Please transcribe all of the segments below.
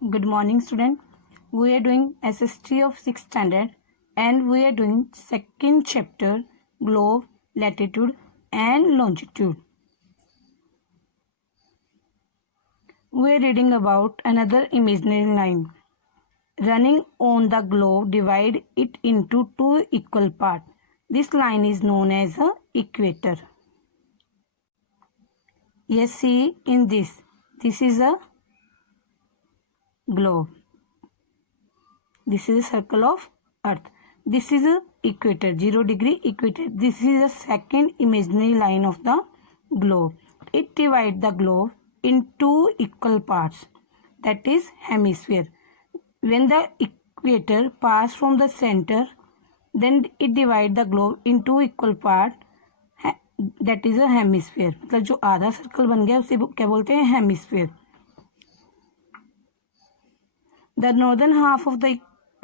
Good morning, student. We are doing SST of 6th standard and we are doing second chapter, globe, latitude and longitude. We are reading about another imaginary line. Running on the globe, divide it into two equal parts. This line is known as a equator. Yes, see in this is a globe. This is a circle of earth. This is a equator, 0 degree equator. This is the second imaginary line of the globe. It divides the globe in two equal parts, that is hemisphere. When the equator passes from the center, then it divides the globe in two equal parts, that is a hemisphere. मतलब जो आधा circle बन गया उसे क्या बोलते हैं, hemisphere. The northern half of the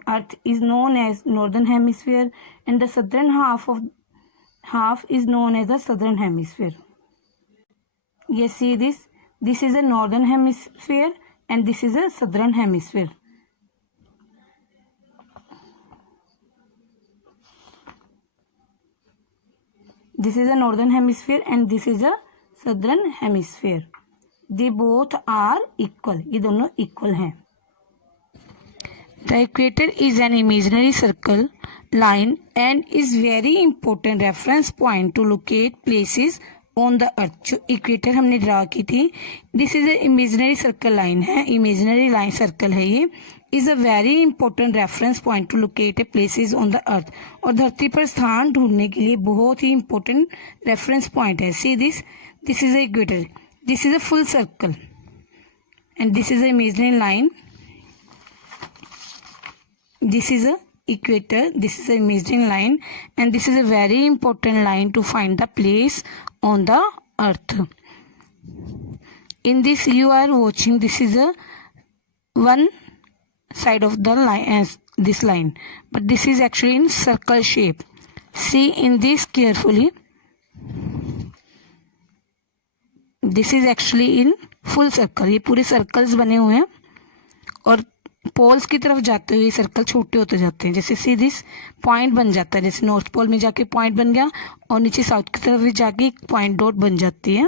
earth is known as northern hemisphere and the southern half is known as the southern hemisphere. You see this is a northern hemisphere and this is a southern hemisphere. This is a northern hemisphere and this is a southern hemisphere. They both are equal. ये दोनों equal हैं. The equator is an imaginary circle line and is very important reference point to locate places on the earth. जो equator हमने draw की थी, this is a imaginary circle line है, imaginary line circle है ये, is a very important reference point to locate places on the earth. और धरती पर स्थान ढूंढने के लिए बहुत ही important reference point है. See this is the equator. This is a full circle and this is the imaginary line. This is a equator, this is a imaginary line and this is a very important line to find the place on the earth. In this you are watching, this is a one side of the line as this line, but this is actually in circle shape. See in this carefully. This is actually in full circle. ये पूरे circles बने हुए हैं और poles की तरफ जाते हुए सर्कल छोटे होते जाते हैं. जैसे सी दिस पॉइंट बन जाता है, जैसे नॉर्थ पोल में जाके पॉइंट बन गया और नीचे साउथ की तरफ भी जाके एक पॉइंट डॉट बन जाती है.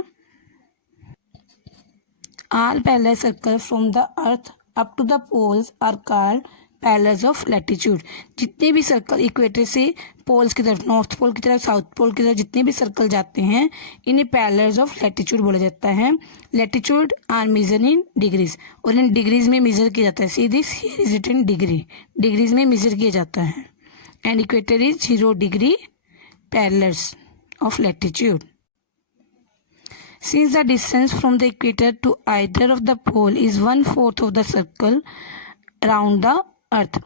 All parallel circle from the earth up to the poles are called parallels of latitude. जितने भी सर्कल इक्वेटर से पोल्स की तरफ, नॉर्थ पोल की तरफ, साउथ पोल की तरफ जितने भी सर्कल जाते हैं, इन्हें पैरेलल्स ऑफ लैटिट्यूड बोला जाता है. Latitude are measured in degrees और इन डिग्रीज में मेजर किया जाता है. See this here is written degree, degrees में मेजर किया जाता है. And equator is 0 degree parallels of latitude. Since the distance from the equator to either of the pole is 1/4 of the circle around the earth,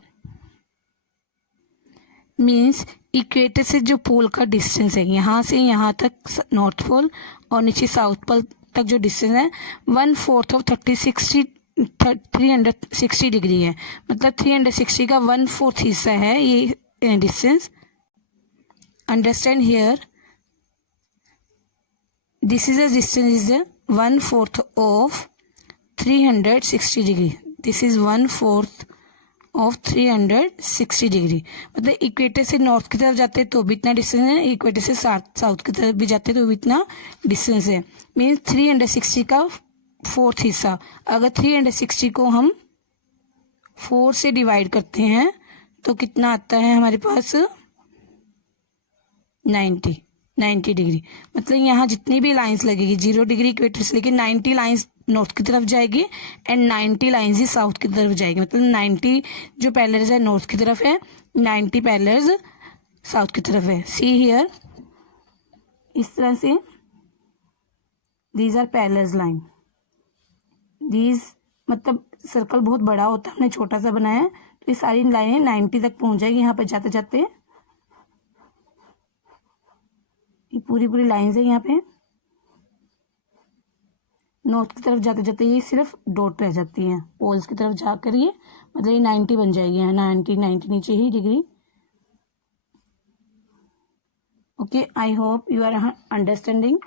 means equator से जो पोल का distance है, यहाँ से यहाँ तक नॉर्थ पोल और नीचे साउथ पोल तक जो डिस्टेंस है 1/4 ऑफ 360 डिग्री है. मतलब 360 का 1/4 हिस्सा है ये distance. Understand here, this is the distance is the 1/4 of 360 degree. This is 1/4 of 360 degree. मतलब इक्वेटर से नॉर्थ की तरफ जाते हैं तो भी इतना डिस्टेंस है, इक्वेटर से साउथ की तरफ भी जाते हैं तो भी इतना डिस्टेंस है. मीन्स 360 का 4th हिस्सा. अगर 360 को हम 4 से डिवाइड करते हैं तो कितना आता है हमारे पास, 90 डिग्री. मतलब यहाँ जितनी भी लाइंस लगेगी 0 डिग्री इक्वेटर से लेके 90 लाइंस नॉर्थ की तरफ जाएगी एंड 90 लाइंस ही साउथ की तरफ जाएगी. मतलब 90 जो पैरेलल्स है नॉर्थ की तरफ है, 90 पैरेलल्स साउथ की तरफ है. सी हियर, इस तरह से these are parallels line. These मतलब सर्कल बहुत बड़ा होता है, हमने छोटा सा बनाया है तो ये सारी लाइनें 90 तक पहुंच जाएगी. यहाँ पर जाते जाते ये पूरी लाइंस है. यहाँ पे नॉर्थ की तरफ जाते जाते ये सिर्फ डॉट रह जाती हैं. पोल्स की तरफ जाकर ये मतलब ये 90 बन जाएगी. 90 नीचे ही degree. Okay, I hope you are understanding.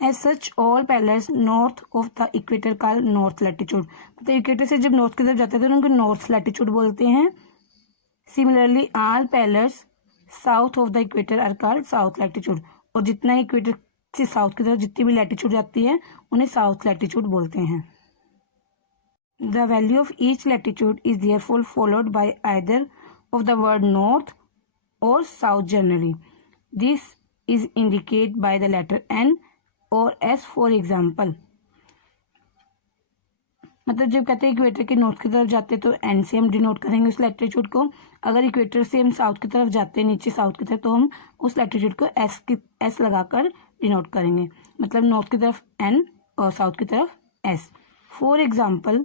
As such all parallels north of the equator called north latitude, मतलब इक्वेटर से जब नॉर्थ की तरफ जाते हैं तो उनको नॉर्थ लैटिट्यूड बोलते हैं। Similarly all parallels south of the equator are called south latitude, और जितना इक्वेटर से साउथ की तरफ जितनी भी लैटिट्यूड जाती है उन्हें साउथ लैटिट्यूड बोलते हैं। The value of each latitude is therefore followed by either of the word north or south generally. This is indicated by the letter N or S for example. मतलब जब कहते हैं equator के north की तरफ जाते हैं तो एन से हम डिनोट करेंगे उस लैटिट्यूड को। अगर इक्वेटर से हम साउथ की तरफ जाते हैं, नीचे साउथ की तरफ, तो हम उस लैटिट्यूड को एस लगाकर डिनोट करेंगे। मतलब नॉर्थ की तरफ एन और साउथ की तरफ S. For example,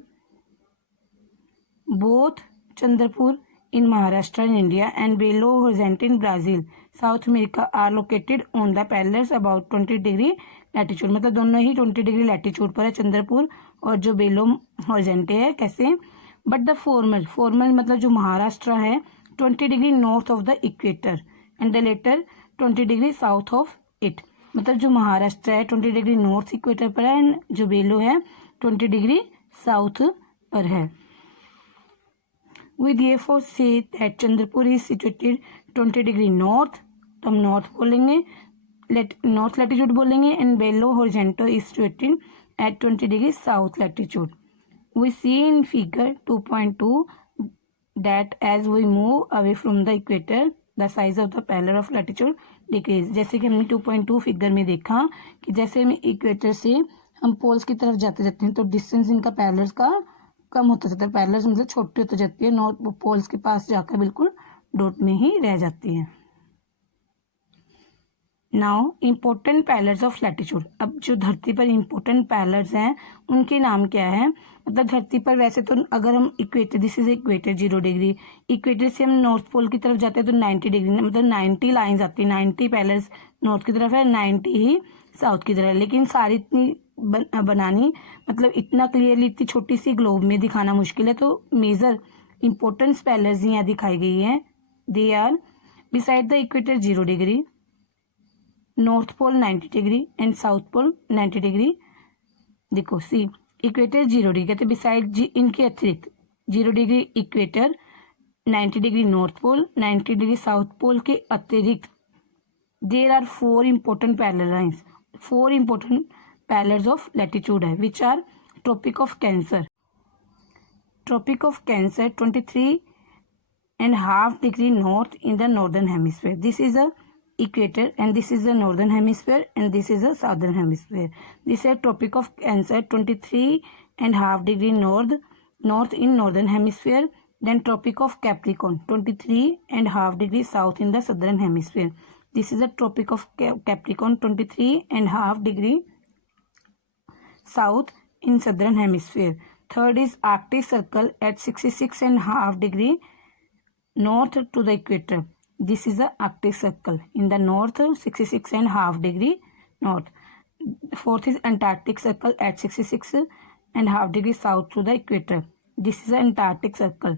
both Chandrapur in Maharashtra in India and Belo Horizonte in Brazil, South America are located on the parallels about 20 degree latitude, मतलब दोनों ही 20 डिग्री लैटिट्यूड पर है, चंद्रपुर और जो बेलो हॉरिजेंटे है। कैसे? बट द फॉर्मल मतलब जो महाराष्ट्र है 20 degree north of the equator and the latter 20 degree south of it, मतलब जो महाराष्ट्र है 20 डिग्री नॉर्थ इक्वेटर पर है एंड जो बेलो है 20 डिग्री साउथ पर है। We therefore say that Chandrapur is situated 20 degree north, तो हम नॉर्थ बोलेंगे, नॉर्थ लैटिट्यूड बोलेंगे, एंड बेलो होरिजेंटो is situated at 20 degree south latitude. We see in figure 2.2 that as we move away from the equator, the size of the parallel of latitude decrease। जैसे कि हमने 2.2 figure में देखा कि जैसे हम इक्वेटर से हम पोल्स की तरफ जाते जाते हैं तो डिस्टेंस इनका पैरेलल्स का कम होता जाता है, पैरेलल्स मतलब छोटी होती जाती है, नॉर्थ पोल्स के पास जाकर बिल्कुल डॉट में ही रह जाती है। Now important parallels of latitude. अब जो धरती पर इम्पोर्टेंट पैरेलल्स हैं उनके नाम क्या है? मतलब धरती पर वैसे तो अगर हम equator, this is equator 0 degree, equator से हम नॉर्थ पोल की तरफ जाते हैं तो 90 डिग्री, मतलब 90 लाइन्स आती है, 90 पैरेलल्स नॉर्थ की तरफ है, 90 ही साउथ की तरफ है। लेकिन सारी इतनी बनानी, मतलब इतना क्लियरली इतनी छोटी सी ग्लोब में दिखाना मुश्किल है, तो मेजर इंपॉर्टेंस पैरेलल्स यहाँ दिखाई गई है। They are beside the equator 0 degree, north pole 90 degree and south pole 90 degree. देखो सी, इक्वेटर 0 डिग्री कहते बिसाइड इनके अतिरिक्त 0 degree equator, 90 degree north pole, 90 degree south pole के अतिरिक्त there are 4 important parallel lines, 4 important parallels of latitude है, which are tropic of cancer 23.5 degree north in the northern hemisphere. This is a equator and this is the northern hemisphere and this is the southern hemisphere. This is Tropic of Cancer 23.5 degree north in northern hemisphere. Then Tropic of Capricorn 23.5 degree south in the southern hemisphere. This is the Tropic of Capricorn 23.5 degree south in southern hemisphere. Third is Arctic Circle at 66.5 degree north to the equator. This is the Arctic Circle in the north, 66.5 degree north. Fourth is Antarctic Circle at 66.5 degree south to the equator. This is the Antarctic Circle.